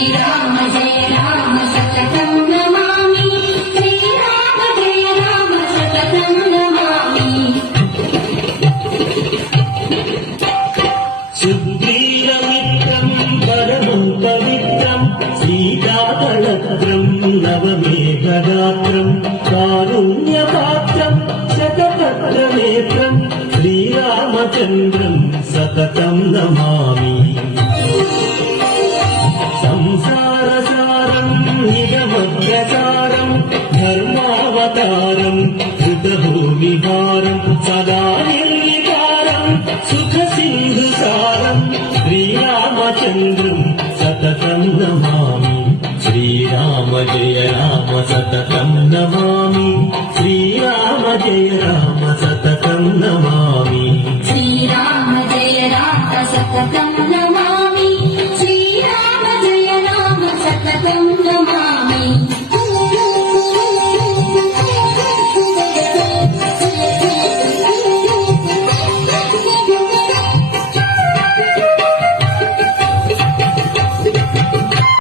श्रीराम जय राम सततं नमामि श्रीराम जय राम सततं नमामि सुग्रीवमित्रं परमं पवित्रं सीताकळत्रं नवमेघगात्रं कारुण्यपात्रं शतपत्रनेत्रं श्रीरामचन्द्रं सततं नमामि संसारसारं निगमप्रसारं धर्मावतारं हृतभूमिभारं सदा निर्विकारं सुखसिन्धुसारं श्रीरामचन्द्रं सततं नमामि श्रीराम जय राम सततं नमामि श्रीराम जय राम सततं